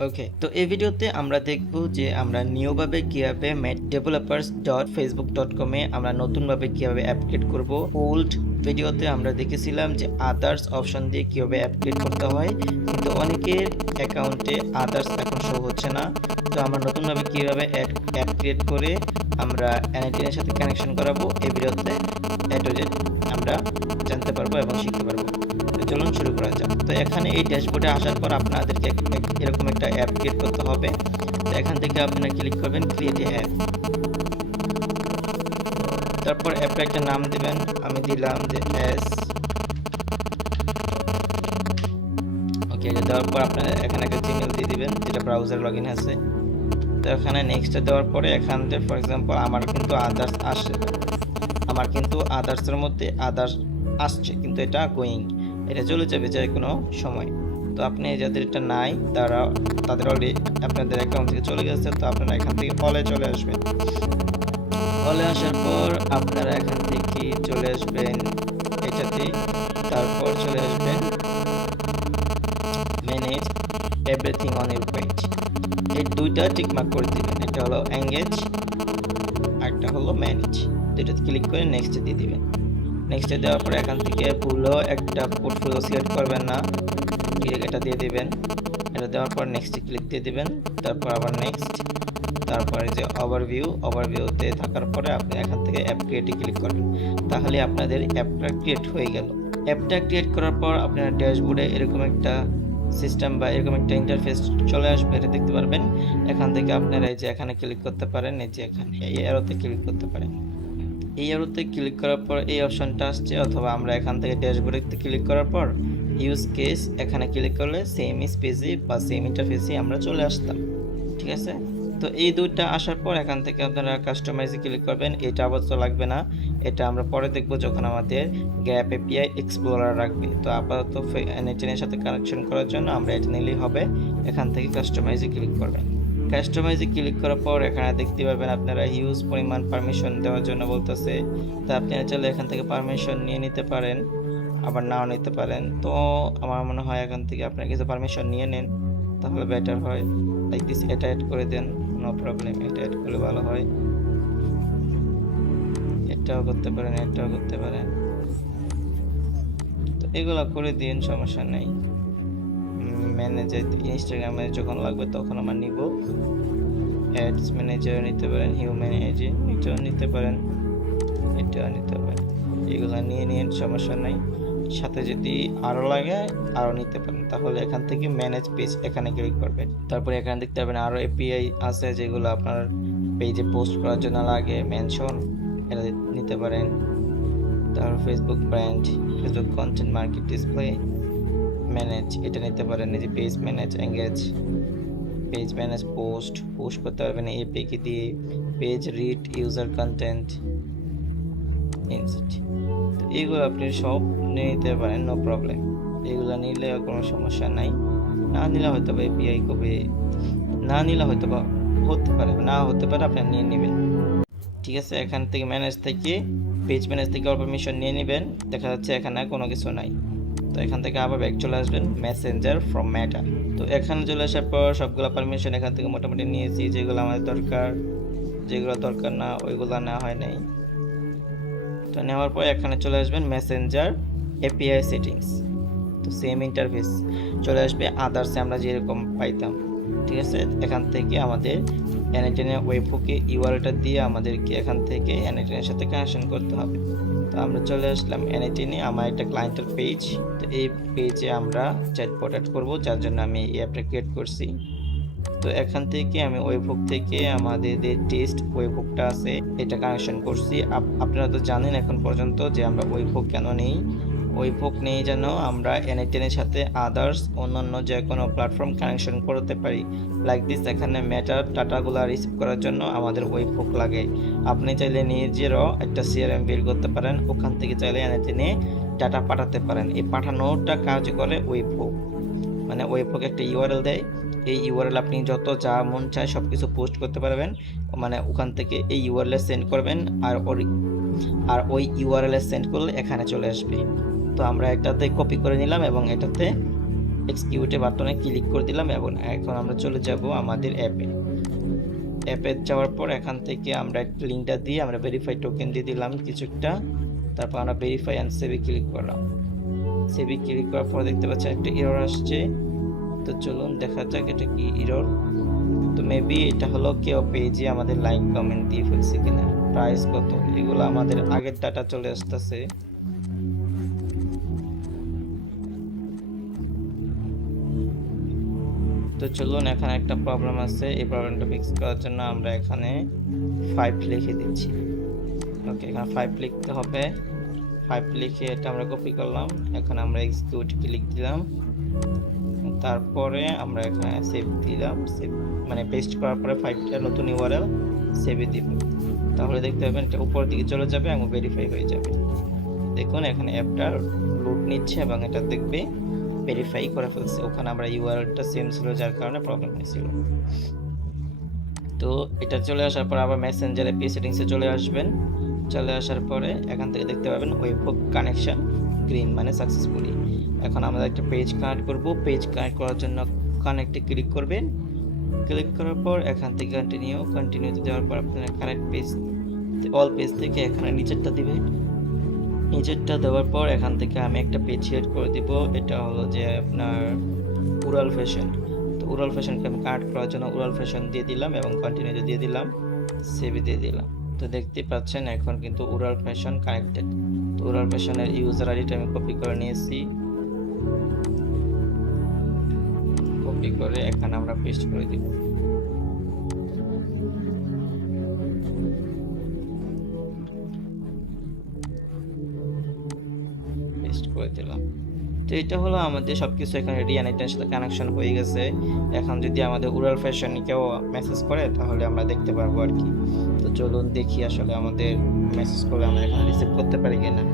ওকে, তো এই ভিডিওতে আমরা দেখব যে আমরা নিউভাবে কিভাবে developers.facebook.com এ আমরা নতুনভাবে কিভাবে অ্যাপ ক্রিয়েট করব। ওল্ড ভিডিওতে আমরা দেখেছিলাম যে আদার্স অপশন দিয়ে কিভাবে অ্যাপ ক্রিয়েট করতে হয়, কিন্তু অনেকের অ্যাকাউন্টে আদার্স এখন শো হচ্ছে না। তো আমরা নতুনভাবে কিভাবে অ্যাপ ক্রিয়েট করে আমরা NITN এর সাথে কানেকশন করাবো, এই ভিডিওতে A to Z আমরা জানতে পারবো এবং শিখতে পারবো। চলুন শুরু করা যাক। তো এখানে এই ড্যাশবোর্ডে আসার পর আপনাদেরকে এরকম একটা অ্যাপ ক্রিয়েট করতে হবে। তো এখান থেকে আপনারা ক্লিক করবেন ক্রিয়েট এ অ্যাপ। তারপর অ্যাপটা একটা নাম দিবেন, আমি দিলাম যে এস। ওকে, এটা দেওয়ার পর আপনারা এখানে একটা জিমেল দিয়ে দিবেন যেটা ব্রাউজার লগইন আছে। তো এখানে নেক্সট দেওয়ার পরে এখান থেকে ফর এক্সাম্পল আমার কিন্তু আদার্স আসে, আমার কিন্তু আদার্সের মধ্যে আদার্স আসছে, কিন্তু এটা গোয়িং, এটা চলে যাবে যে কোনো সময়। তো আপনি যাদের এটা নাই তাদের অলরেডি আপনাদের অ্যাকাউন্ট থেকে চলে গেছে, তো আপনারা এখান থেকে অলে চলে আসবেন। অলে আসার পর আপনারা এখান থেকে চলে আসবেন এটাতে, তারপর চলে আসবেন manage everything on your page. এই দুইটা টিকমার্ক করে দিবেন, এটা হলো এঙ্গেজ, একটা হলো ম্যানেজ। দুইটাতে ক্লিক করে নেক্সট দিয়ে দিবেন। নেক্সটে দেওয়ার পরে এখান থেকে ভুলও একটা পোর্টফোলিও সিলেক্ট করবেন না, এটা দিয়ে দিবেন। এটা দেওয়ার পর নেক্সটে ক্লিক দিয়ে দিবেন, তারপর আবার নেক্সট, তারপরে যে ওভারভিউতে থাকার পরে আপনি এখান থেকে অ্যাপ ক্রিয়েটে ক্লিক করবেন। তাহলে আপনাদের অ্যাপটা ক্রিয়েট হয়ে গেল। অ্যাপটা ক্রিয়েট করার পর আপনার ড্যাশবোর্ডে এরকম একটা সিস্টেম বা এরকম একটা ইন্টারফেস চলে আসবে, এটা দেখতে পারবেন। এখান থেকে আপনারা এই যে এখানে ক্লিক করতে পারেন, এই যে এখানে এই অ্যারোতে ক্লিক করতে পারেন। এই অ্যারোতে ক্লিক করার পর এই অপশনটা আসছে, অথবা আমরা এখান থেকে ড্যাশবোর্ডে ক্লিক করার পর ইউজ কেস এখানে ক্লিক করলে সেম স্পেসে বা সেম ইন্টারফেসে আমরা চলে আসতাম। ঠিক আছে, তো এই দুইটা আসার পর এখান থেকে আপনারা কাস্টমাইজে ক্লিক করবেন। এটা অবশ্য লাগবে না, এটা আমরা পরে দেখব যখন আমাদের গ্যাপ এপিআই এক্সপ্লোরার রাখবে। তো আপাতত NITN এর সাথে কানেকশন করার জন্য আমরা এটা নিলেই হবে। এখান থেকে কাস্টমাইজে ক্লিক করবেন। কাস্টমাইজে ক্লিক করার পর এখানে দেখতে পাবেন আপনারা হিউজ পরিমাণ পারমিশন দেওয়ার জন্য বলতেছে। তো আপনারা চাইলে এখান থেকে পারমিশন নিয়ে নিতে পারেন, আবার নাও নিতে পারেন। তো আমার মনে হয় এখান থেকে আপনারা কিছু পারমিশন নিয়ে নেন, তাহলে বেটার হয়। লাইক দিস, এটা অ্যাড করে দেন, নো প্রবলেম, এটা অ্যাড করলে ভালো হয়। এটাও করতে পারেন, এটাও করতে পারেন, তো এগুলো করে দিন, সমস্যা নেই। ম্যানেজার ইনস্টাগ্রামে যখন লাগবে তখন আমরা নিব। অ্যাডস ম্যানেজার নিতে পারেন, হিউম্যান এজেন্ট এটাও নিতে পারেন, এটাও নিতে পারেন। এগুলো নিয়ে নিন, সমস্যা নাই। সাথে যদি আরও লাগে আরও নিতে পারেন। তাহলে এখান থেকে ম্যানেজ পেজ এখানে ক্লিক করবেন। তারপরে এখানে দেখতে পাবেন আরও এপিআই আছে যেগুলো আপনার পেজে পোস্ট করার জন্য লাগে, মেনশন, এটা নিতে পারেন। তারপর Facebook brand, Facebook content market display manage, এটা নিতে পারেন। এই যে page manage engage, page manage post করতে পারবেন এপিকে দিয়ে। Page read user content insight, তো এইগুলো আপনি সব নিয়ে নিতে পারেন, নো প্রবলেম। এগুলো নিলে কোনো সমস্যা নাই। না নিলে হয়তো বা এপিআই কবে, না নিলে হয়তো বা হতে পারে, না হতে পারে, আপনি নিয়ে নেবেন। ঠিক আছে, এখান থেকে ম্যানেজ থেকে পেজ ম্যানেজ থেকে অল পারমিশন নিয়ে নেবেন। দেখা যাচ্ছে এখানে কোনো কিছু নাই। তো এখান থেকে আবার ব্যাক চলে আসবেন মেসেঞ্জার ফ্রম মেটা। তো এখানে চলে আসার পর সবগুলো পারমিশন এখান থেকে মোটামুটি নিয়েছি, যেগুলো আমাদের দরকার, যেগুলো দরকার না ওইগুলো নেওয়া হয় নাই। তো নেওয়ার পর এখানে চলে আসবেন মেসেঞ্জার এপিআই সেটিংস। তো সেম ইন্টারফেস চলে আসবে আদার্সে আমরা যেরকম পাইতাম। ঠিক আছে, এখান থেকে আমাদের NITN ওয়েবহুকে ইউআরএলটা দিয়ে আমাদেরকে এখান থেকে NITN এর সাথে কানেকশন করতে হবে। তো আমরা চলে আসলাম NITN এ, আমার একটা ক্লায়েন্টের পেজ। তো এই পেজে আমরা চ্যাটবট অ্যাড করব, যার জন্য আমি এই অ্যাপটা ক্রিয়েট করছি। তো এখান থেকে আমি ওয়েবহুক থেকে আমাদের যে টেস্ট ওয়েবহুকটা আছে এটা কানেকশন করছি। আপনারা তো জানেন এখন পর্যন্ত যে আমরা ওয়েবহুক কেন নেই। ওয়েবহুক নেই যেন আমরা NITN এর সাথে আদার্স অন্যান্য যে কোনো প্ল্যাটফর্ম কানেকশন করতে পারি। লাইক দিস, এখানে মেটার ডাটাগুলো রিসিভ করার জন্য আমাদের ওয়েবহুক লাগে। আপনি চাইলে নিজেরও একটা CRM বিল্ড করতে পারেন, ওখান থেকে চাইলে NITN এ ডাটা পাঠাতে পারেন। এই পাঠানোটা কাজ করে ওয়েবহুক, মানে ওয়েবহুক একটা ইউআরএল দেয়। এই ইউআরএল আপনি যত যা মন চায় সব কিছু পোস্ট করতে পারবেন, মানে ওখান থেকে এই ইউআরএল সেন্ড করবেন, আর ওই ইউআরএল সেন্ড করলে এখানে চলে আসবে। তো আমরা এটাতে কপি করে নিলাম এবং এটাতে এক্সিকিউটে বাটনে ক্লিক করে দিলাম এবং এখন আমরা চলে যাব আমাদের অ্যাপে যাওয়ার পর এখান থেকে আমরা একটা লিঙ্কটা দিয়ে আমরা ভেরিফাই টোকেন দিয়ে দিলাম কিছুটা, তারপর আমরা ভেরিফাই অ্যান্ড সেভে ক্লিক করলাম। সেভে ক্লিক করার পর দেখতে পাচ্ছেন একটা এরর আসছে। তো চলুন দেখা যাক এটা কি এরর। তো মেবি এটা হলো কেউ পেজে আমাদের লাইক কমেন্ট দিয়ে ফেলছে কিনা, প্রাইস কত, এগুলো আমাদের আগের ডাটা চলে আসতেছে। তো চলুন, এখানে একটা প্রবলেম আছে, এই প্রবলেমটা ফিক্স করার জন্য আমরা এখানে 5 লিখে দিচ্ছি। ওকে, এখানে 5 লিখতে হবে। 5 লিখে এটা আমরা কপি করলাম, এখন আমরা এক্সিকিউট ক্লিক দিলাম, তারপরে আমরা এখানে সেভ দিলাম। সেভ মানে পেস্ট করার পরে 5টা নতুন ইউআরএল সেভে দিব, তাহলে দেখতে পাবেন এটা উপরের দিকে চলে যাবে এবং ভেরিফাই হয়ে যাবে। দেখুন এখানে অ্যাপটা লোড নিচ্ছে এবং এটা দেখবে ভেরিফাই করে ফেলছে। ওখানে আমরা ইউআরএলটা সেম ছিল যার কারণে প্রবলেম হয়েছিল। তো এটা চলে আসার পর আবার মেসেঞ্জার এপি সেটিংসে চলে আসবেন। চলে আসার পরে এখান থেকে দেখতে পাবেন ওয়েবহুক কানেকশন গ্রিন মানে সাকসেসফুলি। এখন আমরা একটা পেজ কানেক্ট করব। পেজ কানেক্ট করার জন্য কানেক্টে ক্লিক করবেন। ক্লিক করার পর এখান থেকে কন্টিনিউতে দেওয়ার পর আপনারা কানেক্ট পেজ অল পেজ থেকে এখানে নিচেরটা দিবেন। নিচেরটা দেওয়ার পর এখান থেকে আমি একটা পেজ সিলেক্ট করে দিব, এটা হলো যে আপনার উরাল ফ্যাশন। তো উরাল ফ্যাশনকে আমি কানেক্ট করার জন্য উরাল ফ্যাশন দিয়ে দিলাম এবং কন্টিনিউতে দিয়ে দিলাম, সেভ দিয়ে দিলাম। তো দেখতে পাচ্ছেন এখন কিন্তু উরাল ফ্যাশন কানেক্টেড। তো উরাল ফ্যাশনের ইউজার আইডিটা আমি কপি করে নিয়েছি, কপি করে এখানে আমরা পেস্ট করে দিব। পেস্ট করে দিলাম। তো এটা হলো আমাদের সবকিছু এখানে রেডি, এটার সাথে কানেকশন হয়ে গেছে। এখন যদি আমাদের উরাল ফ্যাশন কেউ মেসেজ করে তাহলে আমরা দেখতে পারবো আর কি। তো চলুন দেখি আসলে আমাদের মেসেজ করলে আমরা এখানে রিসিভ করতে পারি কিনা।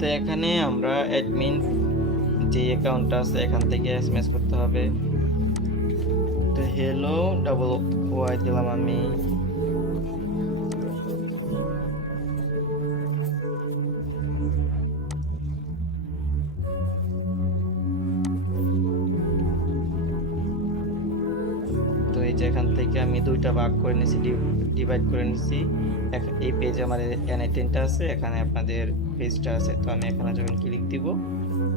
তো এখানে আমরা অ্যাডমিন যে অ্যাকাউন্টটা আছে এখান থেকে এসএমএস করতে হবে। তো হ্যালো ডাবল ওয়াই দিলাম আমি। তো এই যে এখান থেকে আমি দুইটা ভাগ করে নিয়েছি, ডিভাইড করে নিয়েছি। এই পেজে আমাদের এনআই10টা আছে, এখানে আপনাদের পেজটা আছে। তো আমি এখানে যখন ক্লিক দিব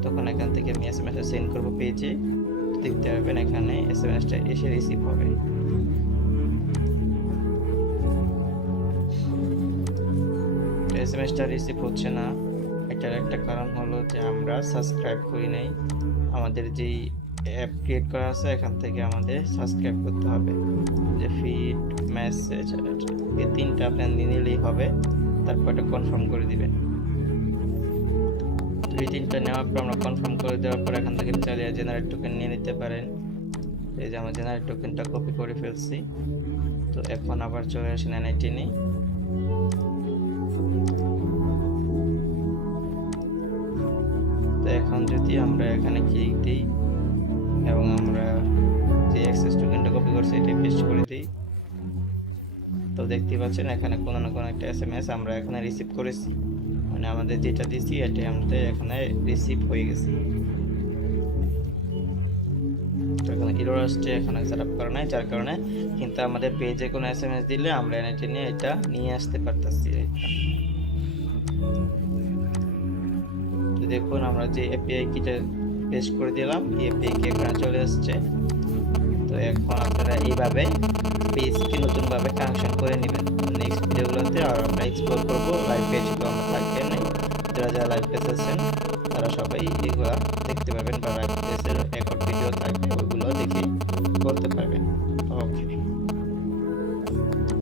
তখন এখান থেকে আমি এসএমএসটা সেন্ড করব পেজে। দেখতে পাবেন এখানে এসএমএসটা এসে রিসিভ হবে। এসএমএসটা রিসিভ হচ্ছে না, এটার একটা কারণ হলো যে আমরা সাবস্ক্রাইব করি নাই। আমাদের যেই অ্যাপ ক্রিয়েট করা আছে এখান থেকে আমাদের সাবস্ক্রাইব করতে হবে, যে ফিড মেসেজ এই তিনটা আপনার নিলেই হবে, তারপর এটা কনফার্ম করে দিবেন। তো এই তিনটা নেওয়ার পর আমরা কনফার্ম করে দেওয়ার পর এখান থেকে চালিয়ে জেনারেট টোকেন নিয়ে নিতে পারেন। এই যে আমরা জেনারেট টোকেনটা কপি করে ফেলছি। তো এখন আবার চলে আসেন এনআইটি নিয়ে। তো এখন যদি আমরা এখানে ক্লিক দিই এবং আমরা যে অ্যাক্সেস টোকেনটা কপি করছি এটা পেস্ট করে দিই, তো দেখতে পাচ্ছেন এখানে কোনো না কোনো একটা এসএমএস আমরা এখানে রিসিভ করেছি, মানে আমাদের যেটা দিছি এটা আমাদের এখানে রিসিভ হয়ে গেছে। তো এখানে এরর আসছে, এখানে সেটআপ করা নাই, যার কারণে কিন্তু আমাদের পেজে কোনো এসএমএস দিলে আমরা এনআইটি নিয়ে এটা নিয়ে আসতে পারতাছি। তো দেখুন আমরা যে এপিআই কিটা পেস্ট করে দিলাম, এই এপিআই কি এখানে চলে আসছে। তো এখন আপনারা এইভাবে পেজকে নতুনভাবে কানেকশন করে নেবেন। নেক্সট ভিডিওগুলোতে আর আমরা এক্সপ্লোর করবো লাইভ পেজগুলো আমরা থাকবে না, যারা যারা লাইভ পেজ আছেন তারা সবাই এগুলো দেখতে পাবেন বা লাইভ পেজের